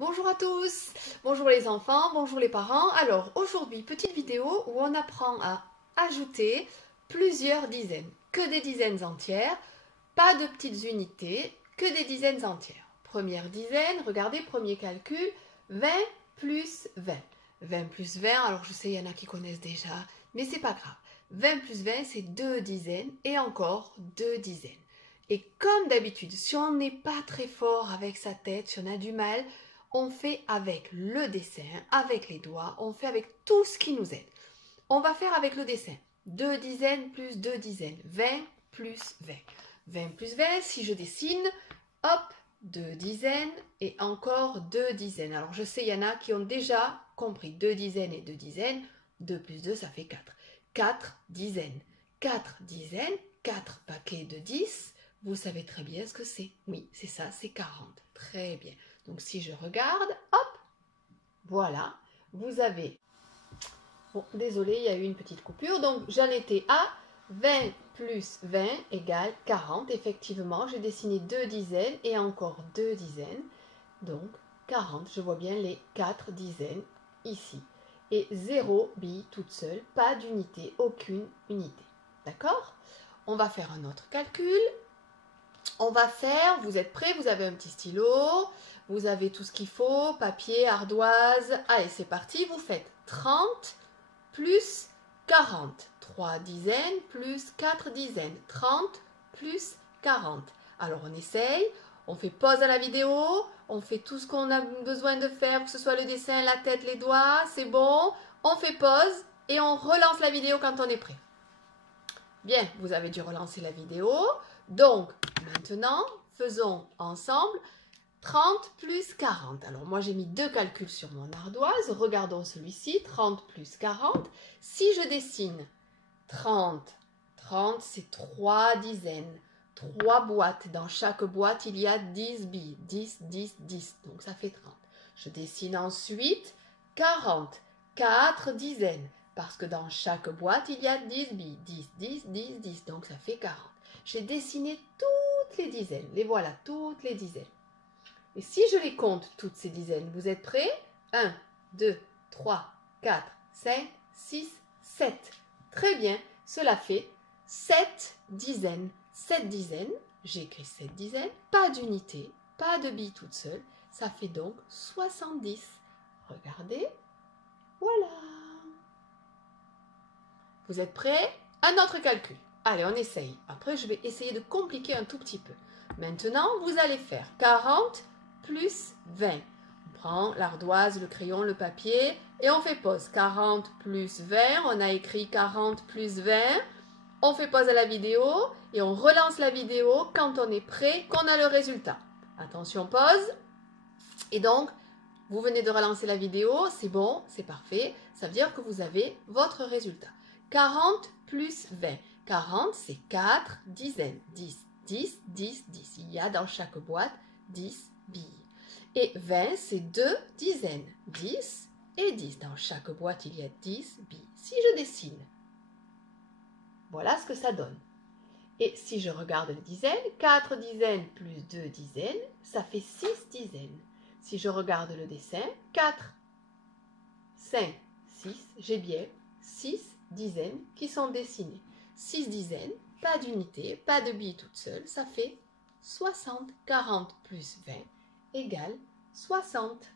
Bonjour à tous, bonjour les enfants, bonjour les parents. Alors aujourd'hui, petite vidéo où on apprend à ajouter plusieurs dizaines, que des dizaines entières, pas de petites unités, que des dizaines entières. Première dizaine, regardez, premier calcul, 20 plus 20. 20 plus 20, alors je sais, il y en a qui connaissent déjà, mais c'est pas grave. 20 plus 20, c'est deux dizaines et encore deux dizaines. Et comme d'habitude, si on n'est pas très fort avec sa tête, si on a du mal, on fait avec le dessin, avec les doigts, on fait avec tout ce qui nous aide. On va faire avec le dessin. 2 dizaines plus 2 dizaines. 20 plus 20. 20 plus 20, si je dessine, hop, 2 dizaines et encore 2 dizaines. Alors je sais, il y en a qui ont déjà compris. 2 dizaines et 2 dizaines. 2 plus 2, ça fait 4. 4 dizaines. 4 dizaines, 4 paquets de 10. Vous savez très bien ce que c'est. Oui, c'est ça, c'est 40. Très bien. Donc si je regarde, hop, voilà, vous avez... Bon, désolé, il y a eu une petite coupure. Donc j'en étais à 20 plus 20 égale 40. Effectivement, j'ai dessiné 2 dizaines et encore 2 dizaines. Donc 40, je vois bien les 4 dizaines ici. Et 0 billes toute seule, pas d'unité, aucune unité. D'accord? On va faire un autre calcul. On va faire, vous êtes prêts, vous avez un petit stylo, vous avez tout ce qu'il faut, papier, ardoise. Allez, c'est parti, vous faites 30 plus 40. 3 dizaines plus 4 dizaines. 30 plus 40. Alors on essaye, on fait pause à la vidéo, on fait tout ce qu'on a besoin de faire, que ce soit le dessin, la tête, les doigts, c'est bon. On fait pause et on relance la vidéo quand on est prêt. Bien, vous avez dû relancer la vidéo. Donc, maintenant, faisons ensemble 30 plus 40. Alors, moi, j'ai mis deux calculs sur mon ardoise. Regardons celui-ci, 30 plus 40. Si je dessine 30, 30, c'est 3 dizaines. 3 boîtes. Dans chaque boîte, il y a 10 billes. 10, 10, 10. Donc, ça fait 30. Je dessine ensuite 40. 4 dizaines. Parce que dans chaque boîte, il y a 10 billes. 10, 10, 10, 10. Donc, ça fait 40. J'ai dessiné toutes les dizaines. Les voilà, toutes les dizaines. Et si je les compte, toutes ces dizaines, vous êtes prêts? 1, 2, 3, 4, 5, 6, 7. Très bien, cela fait 7 dizaines. 7 dizaines, j'ai écrit 7 dizaines, pas d'unité, pas de billes toute seule. Ça fait donc 70. Regardez, voilà. Vous êtes prêts? Un autre calcul. Allez, on essaye. Après, je vais essayer de compliquer un tout petit peu. Maintenant, vous allez faire 40 plus 20. On prend l'ardoise, le crayon, le papier et on fait pause. 40 plus 20, on a écrit 40 plus 20. On fait pause à la vidéo et on relance la vidéo quand on est prêt, qu'on a le résultat. Attention, pause. Et donc, vous venez de relancer la vidéo, c'est bon, c'est parfait. Ça veut dire que vous avez votre résultat. 40 plus 20. 40, c'est 4 dizaines. 10, 10, 10, 10. Il y a dans chaque boîte 10 billes. Et 20, c'est 2 dizaines. 10 et 10. Dans chaque boîte, il y a 10 billes. Si je dessine, voilà ce que ça donne. Et si je regarde les dizaines, 4 dizaines plus 2 dizaines, ça fait 6 dizaines. Si je regarde le dessin, 4, 5, 6, j'ai bien 6 dizaines qui sont dessinées. 6 dizaines, pas d'unité, pas de billes toute seule, ça fait 60. 40 plus 20 égale 60.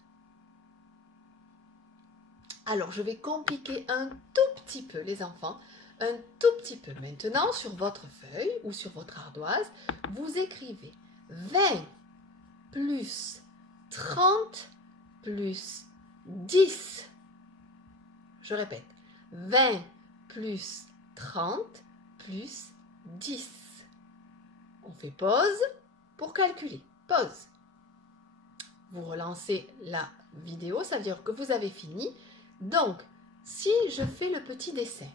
Alors, je vais compliquer un tout petit peu, les enfants, un tout petit peu. Maintenant, sur votre feuille ou sur votre ardoise, vous écrivez 20 plus 30 plus 10. Je répète, 20 plus 30 plus 10. On fait pause pour calculer. Pause. Vous relancez la vidéo, ça veut dire que vous avez fini. Donc, si je fais le petit dessin,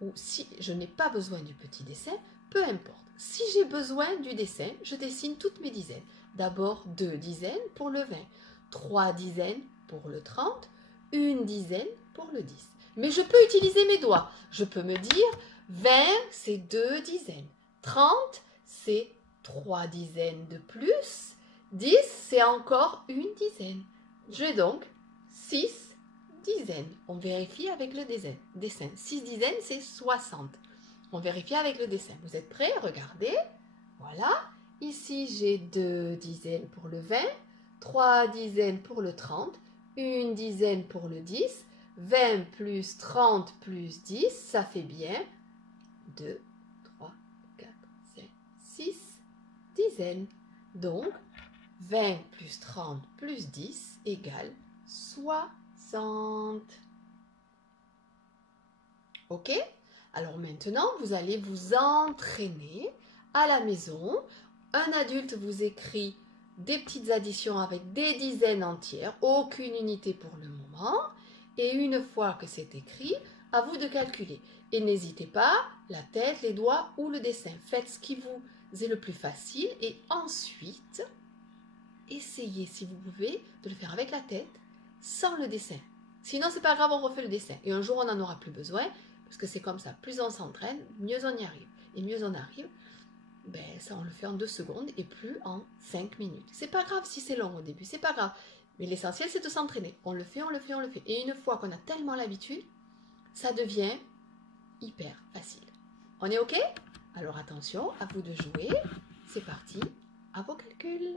ou si je n'ai pas besoin du petit dessin, peu importe. Si j'ai besoin du dessin, je dessine toutes mes dizaines. D'abord 2 dizaines pour le 20, 3 dizaines pour le 30, 1 dizaine pour le 10. Mais je peux utiliser mes doigts. Je peux me dire 20, c'est 2 dizaines. 30, c'est 3 dizaines de plus. 10, c'est encore 1 dizaine. J'ai donc 6 dizaines. On vérifie avec le dessin. 6 dizaines, c'est 60. On vérifie avec le dessin. Vous êtes prêts? Regardez. Voilà. Ici, j'ai 2 dizaines pour le 20, 3 dizaines pour le 30, 1 dizaine pour le 10, 20 plus 30 plus 10, ça fait bien 2, 3, 4, 5, 6 dizaines. Donc, 20 plus 30 plus 10 égale 60. Ok? Alors maintenant, vous allez vous entraîner à la maison. Un adulte vous écrit des petites additions avec des dizaines entières, aucune unité pour le moment. Et une fois que c'est écrit, à vous de calculer. Et n'hésitez pas, la tête, les doigts ou le dessin. Faites ce qui vous est le plus facile et ensuite, essayez si vous pouvez de le faire avec la tête sans le dessin. Sinon, c'est pas grave, on refait le dessin. Et un jour, on n'en aura plus besoin parce que c'est comme ça. Plus on s'entraîne, mieux on y arrive. Et mieux on arrive, ben, ça on le fait en 2 secondes et plus en 5 minutes. C'est pas grave si c'est long au début, c'est pas grave. Mais l'essentiel c'est de s'entraîner. On le fait, on le fait, on le fait. Et une fois qu'on a tellement l'habitude, ça devient hyper facile. On est OK? Alors attention, à vous de jouer. C'est parti, à vos calculs.